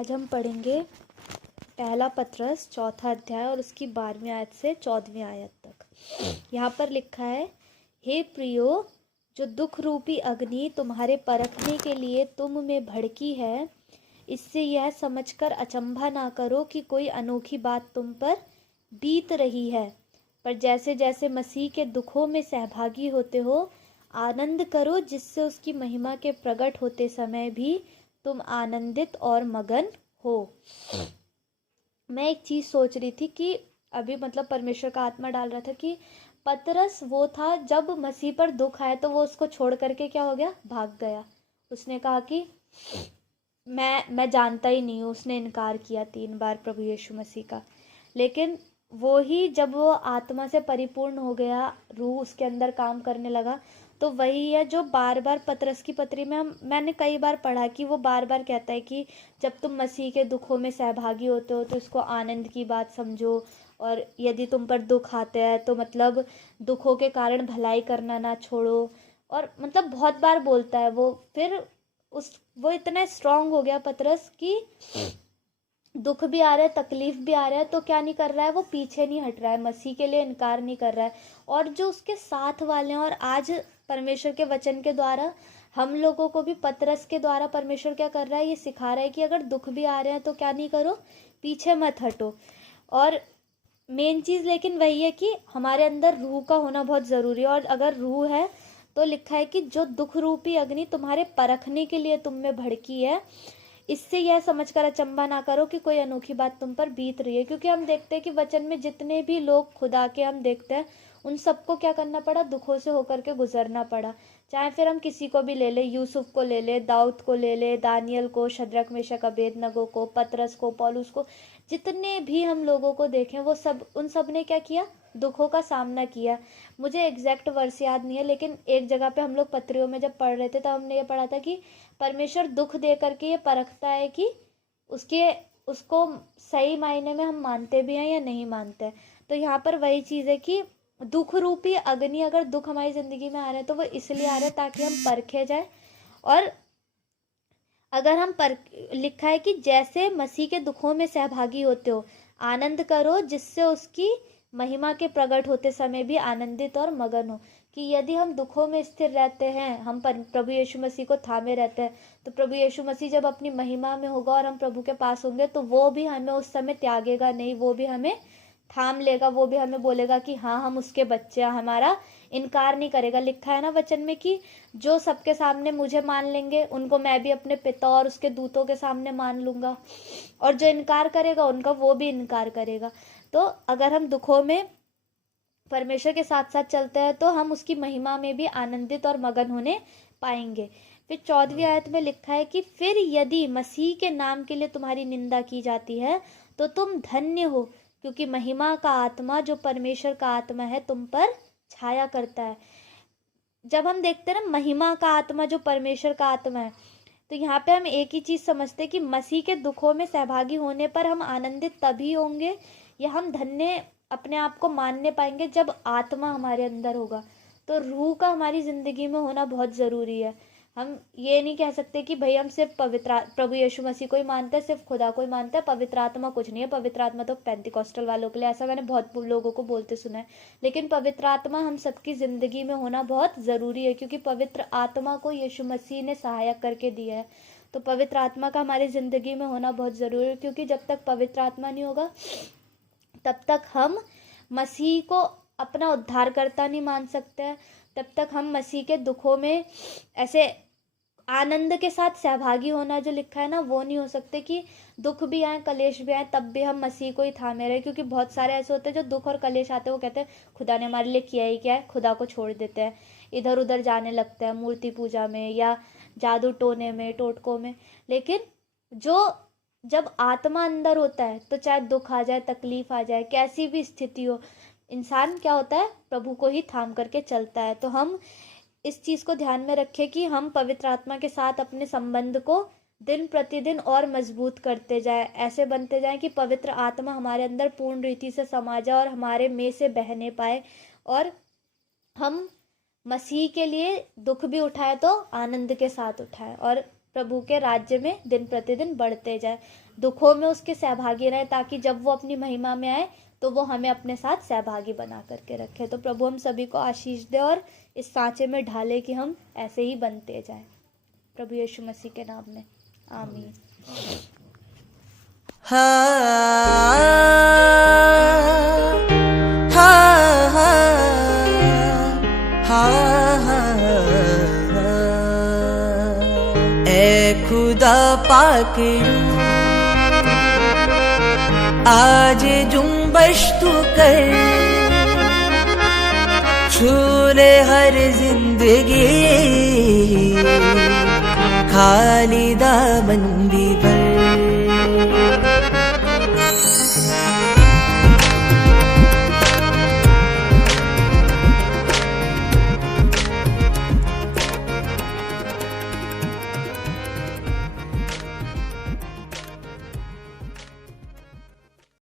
आज हम पढ़ेंगे पहला पत्रस चौथा अध्याय और उसकी 12वीं आयत से 14वीं आयत तक। यहाँ पर लिखा है, हे प्रियो, जो दुख रूपी अग्नि तुम्हारे परखने के लिए तुम में भड़की है, इससे यह समझकर अचंभा ना करो कि कोई अनोखी बात तुम पर बीत रही है, पर जैसे जैसे मसीह के दुखों में सहभागी होते हो, आनंद करो, जिससे उसकी महिमा के प्रकट होते समय भी तुम आनंदित और मगन हो। मैं एक चीज सोच रही थी कि अभी परमेश्वर का आत्मा डाल रहा था कि पतरस वो था, जब मसीह पर दुख आया तो वो उसको छोड़ करके क्या हो गया, भाग गया। उसने कहा कि मैं जानता ही नहीं हूँ। उसने इनकार किया 3 बार प्रभु यीशु मसीह का। लेकिन वो ही जब वो आत्मा से परिपूर्ण हो गया, रूह उसके अंदर काम करने लगा, तो वही है जो बार बार पतरस की पत्री में मैंने कई बार पढ़ा कि वो बार बार कहता है कि जब तुम मसीह के दुखों में सहभागी होते हो तो इसको आनंद की बात समझो, और यदि तुम पर दुख आते हैं तो दुखों के कारण भलाई करना ना छोड़ो। और बहुत बार बोलता है वो। फिर वो इतना स्ट्रांग हो गया पतरस कि दुख भी आ रहा है, तकलीफ भी आ रहा है, तो क्या नहीं कर रहा है, वो पीछे नहीं हट रहा है, मसीह के लिए इनकार नहीं कर रहा है। और जो उसके साथ वाले हैं, और आज परमेश्वर के वचन के द्वारा हम लोगों को भी पतरस के द्वारा परमेश्वर क्या कर रहा है, ये सिखा रहा है कि अगर दुख भी आ रहे हैं तो क्या नहीं करो, पीछे मत हटो। और मेन चीज़ लेकिन वही है कि हमारे अंदर रूह का होना बहुत ज़रूरी है। और अगर रूह है तो लिखा है कि जो दुख रूपी अग्नि तुम्हारे परखने के लिए तुम में भड़की है, इससे यह समझकर अचंभा ना करो कि कोई अनोखी बात तुम पर बीत रही है। क्योंकि हम देखते हैं कि वचन में जितने भी लोग खुदा के हम देखते हैं, उन सबको क्या करना पड़ा, दुखों से होकर के गुजरना पड़ा। चाहे फिर हम किसी को भी ले ले, यूसुफ को ले ले, दाऊद को ले ले, दानियल को, शद्रक मेशक अबेदनगो को, पतरस को, पौलुस को, जितने भी हम लोगों को देखें, वो सब, उन सब ने क्या किया, दुखों का सामना किया। मुझे एग्जैक्ट वर्ष याद नहीं है, लेकिन एक जगह पे हम लोग पत्रियों में जब पढ़ रहे थे तब हमने ये पढ़ा था कि परमेश्वर दुख दे करके ये परखता है कि उसको सही मायने में हम मानते भी हैं या नहीं मानते हैं। तो यहाँ पर वही चीज़ है कि दुख रूपी अग्नि, अगर दुख हमारी ज़िंदगी में आ रहे हैं तो वो इसलिए आ रहे हैं ताकि हम परखे जाए। और अगर हम लिखा है कि जैसे मसीह के दुखों में सहभागी होते हो, आनंद करो, जिससे उसकी महिमा के प्रकट होते समय भी आनंदित और मगन हो। कि यदि हम दुखों में स्थिर रहते हैं, हम प्रभु यीशु मसीह को थामे रहते हैं, तो प्रभु यीशु मसीह जब अपनी महिमा में होगा और हम प्रभु के पास होंगे, तो वो भी हमें उस समय त्यागेगा नहीं, वो भी हमें थाम लेगा, वो भी हमें बोलेगा कि हाँ हम उसके बच्चे हैं, हमारा इनकार नहीं करेगा। लिखा है ना वचन में कि जो सबके सामने मुझे मान लेंगे, उनको मैं भी अपने पिता और उसके दूतों के सामने मान लूंगा, और जो इनकार करेगा उनका, वो भी इनकार करेगा। तो अगर हम दुखों में परमेश्वर के साथ साथ चलते हैं तो हम उसकी महिमा में भी आनंदित और मगन होने पाएंगे। फिर 14वीं आयत में लिखा है कि फिर यदि मसीह के नाम के लिए तुम्हारी निंदा की जाती है तो तुम धन्य हो, क्योंकि महिमा का आत्मा, जो परमेश्वर का आत्मा है, तुम पर छाया करता है। जब हम देखते हैं ना महिमा का आत्मा, जो परमेश्वर का आत्मा है, तो यहाँ पे हम एक ही चीज समझते हैं कि मसीह के दुखों में सहभागी होने पर हम आनंदित तभी होंगे, या हम धन्य अपने आप को मानने पाएंगे, जब आत्मा हमारे अंदर होगा। तो रूह का हमारी जिंदगी में होना बहुत जरूरी है। हम ये नहीं कह सकते कि भाई हम सिर्फ प्रभु यीशु मसीह को ही मानते हैं, सिर्फ खुदा को ही मानते हैं, पवित्र आत्मा कुछ नहीं है, पवित्र आत्मा तो पेंटिकॉस्टल वालों के लिए, ऐसा मैंने बहुत लोगों को बोलते सुना है। लेकिन पवित्र आत्मा हम सबकी जिंदगी में होना बहुत जरूरी है, क्योंकि पवित्र आत्मा को यीशु मसीह ने सहायक करके दिया है। तो पवित्र आत्मा का हमारी जिंदगी में होना बहुत जरूरी है, क्योंकि जब तक पवित्र आत्मा नहीं होगा तब तक हम मसीह को अपना उद्धारकर्ता नहीं मान सकते हैं, तब तक हम मसीह के दुखों में ऐसे आनंद के साथ सहभागी होना, जो लिखा है ना, वो नहीं हो सकते। कि दुख भी आए, कलेश भी आए, तब भी हम मसीह को ही थामे रहे। क्योंकि बहुत सारे ऐसे होते हैं जो दुख और कलेश आते हैं, वो कहते हैं खुदा ने हमारे लिए किया ही क्या है, खुदा को छोड़ देते हैं, इधर उधर जाने लगते हैं, मूर्ति पूजा में या जादू टोने में, टोटकों में। लेकिन जब आत्मा अंदर होता है, तो चाहे दुख आ जाए, तकलीफ आ जाए, कैसी भी स्थिति हो, इंसान क्या होता है, प्रभु को ही थाम करके चलता है। तो हम इस चीज को ध्यान में रखें कि हम पवित्र आत्मा के साथ अपने संबंध को दिन प्रतिदिन और मजबूत करते जाएं, ऐसे बनते जाएं कि पवित्र आत्मा हमारे अंदर पूर्ण रीति से समा जाए और हमारे में से बहने पाए, और हम मसीह के लिए दुख भी उठाए तो आनंद के साथ उठाए, और प्रभु के राज्य में दिन प्रतिदिन बढ़ते जाए। दुखों में उसके सहभागी रहे, ताकि जब वो अपनी महिमा में आए तो वो हमें अपने साथ सहभागी बना करके रखे। तो प्रभु हम सभी को आशीष दे और इस सांचे में ढाले कि हम ऐसे ही बनते जाएं। प्रभु यीशु मसीह के नाम में आमीन। ऐ खुदा पाक आज जुम्बश तू कर, छू ले हर जिंदगी खाली दामन भी